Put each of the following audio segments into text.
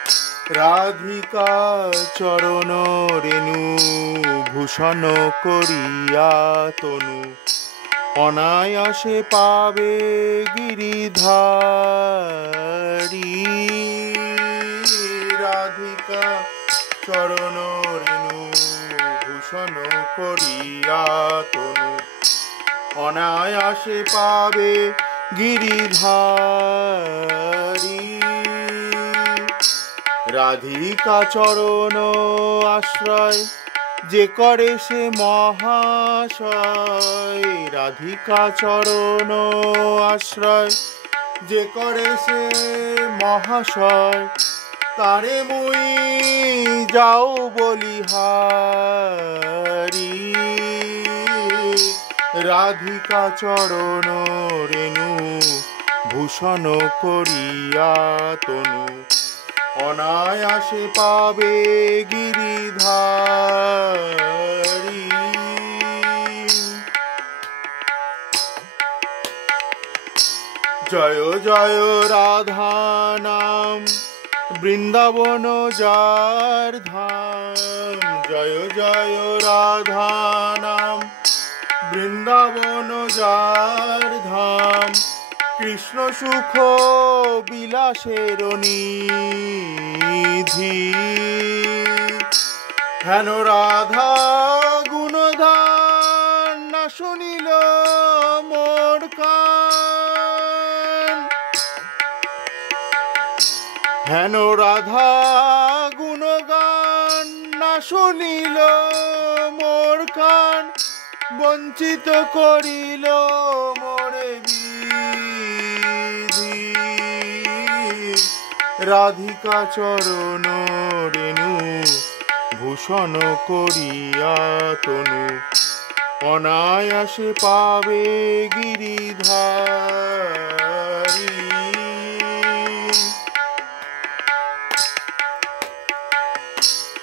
রাধিকা চরণ রেণু ভূষণ করিয়া তনু অনায়াসে পাবে গিরিধারী। রাধিকা চরণ রেণু ভূষণ করিয়া তনু অনায়াসে পাবে গিরিধারী। রাধিকা চরণ আশ্রয় যে করে সে মহাশয়। রাধিকা চরণ আশ্রয় যে করে সে মহাশয়, তারে মুই যাও বলিহারি। রাধিকা চরণ রেণু ভূষণ করিয়া তনু অনায়াসে পাবে গিরিধারী। জয় জয় রাধা নাম বৃন্দাবন যার ধাম। জয় জয় রাধা নাম বৃন্দাবন যার ধাম। কৃষ্ণ সুখ বিলাসের নিধি। হেন রাধা গুণধান না শুনিল মোর কান। হেন রাধা গুণগান না শুনিল মোর কান। বঞ্চিত করিল মোরে বিধি। রাধিকা চরণ রেণু ভূষণ করিয়া তনু অনায়াসে পাবে গিরিধারী।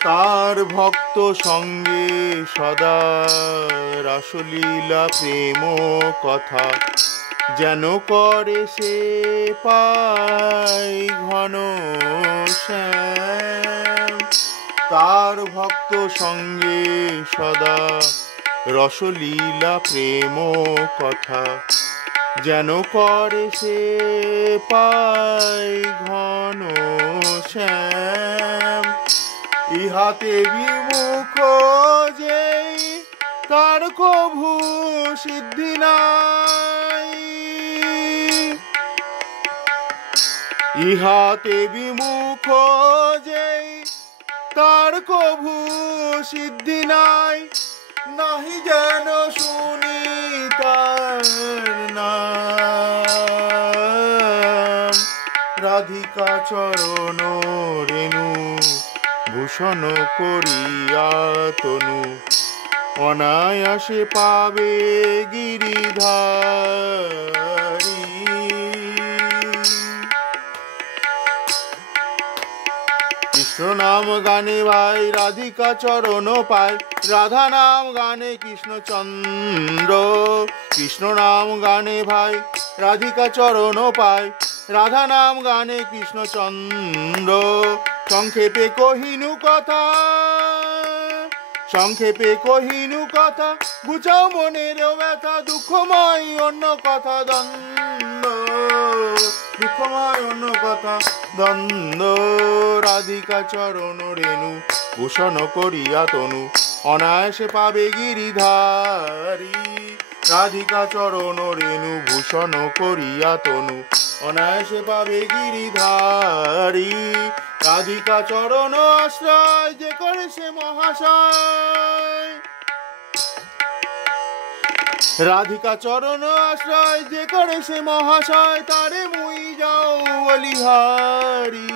তার ভক্ত সঙ্গে সদা রাসলীলা প্রেম কথা যেন করে সে পায় ঘন শ্যাম। তার ভক্ত সঙ্গে সদা রসলীলা প্রেম কথা যেন করে সে পায় ঘন শ্যাম। ইহাতে বিমুখ যেই তার কভু সিদ্ধি নাই। ইহাতে বিমুখ যেই তার কভু সিদ্ধি নাই। নাহি যেন শুনি তার নাম। রাধিকা চরণ রেণু ভূষণ করিয়া তনু অনায়াসে পাবে গিরিধারী। কৃষ্ণ নাম গানে ভাই রাধিকা চরণ পায়। রাধা নাম গানে কৃষ্ণচন্দ্র। কৃষ্ণ নাম গানে ভাই রাধিকা চরণ পায়। রাধা নাম গানে কৃষ্ণচন্দ্র। সংক্ষেপে কহিনু কথা, সংক্ষেপে কহিনু কথা, বুঝাও মনের ব্যথা। দুঃখময় অন্য কথা দ্বন্দ্ব, দুঃখময় অন্য কথা দ্বন্দ্ব। রাধিকা চরণ রেণু ভূষণ করিয়া তনু অনায়াসে পাবে গিরিধারী। রাধিকা চরণ রেণু ভূষণ করিয়া তনু অনায়াসে পাবে গিরিধারী। রাধিকা চরণ আশ্রয় যে করে সে মহাশয়। রাধিকা চরণ আশ্রয় যে করে সে মহাশয়, তারে মুই যাও বলিহারি।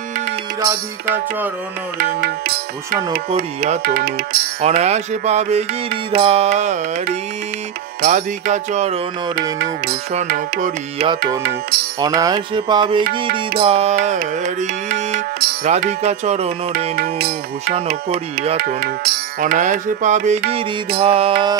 রাধিকা চরণ রেণু ভূষণ করিয়া তনু অনায়াসে পাবে গিরিধারী। রাধিকা চরণ রেণু ভূষণ করিয়া তনু অনায়াসে পাবে গিরিধারী। রাধিকা চরণ রেণু ভূষণ করিয়া তনু অনায়াসে পাবে গিরিধারী।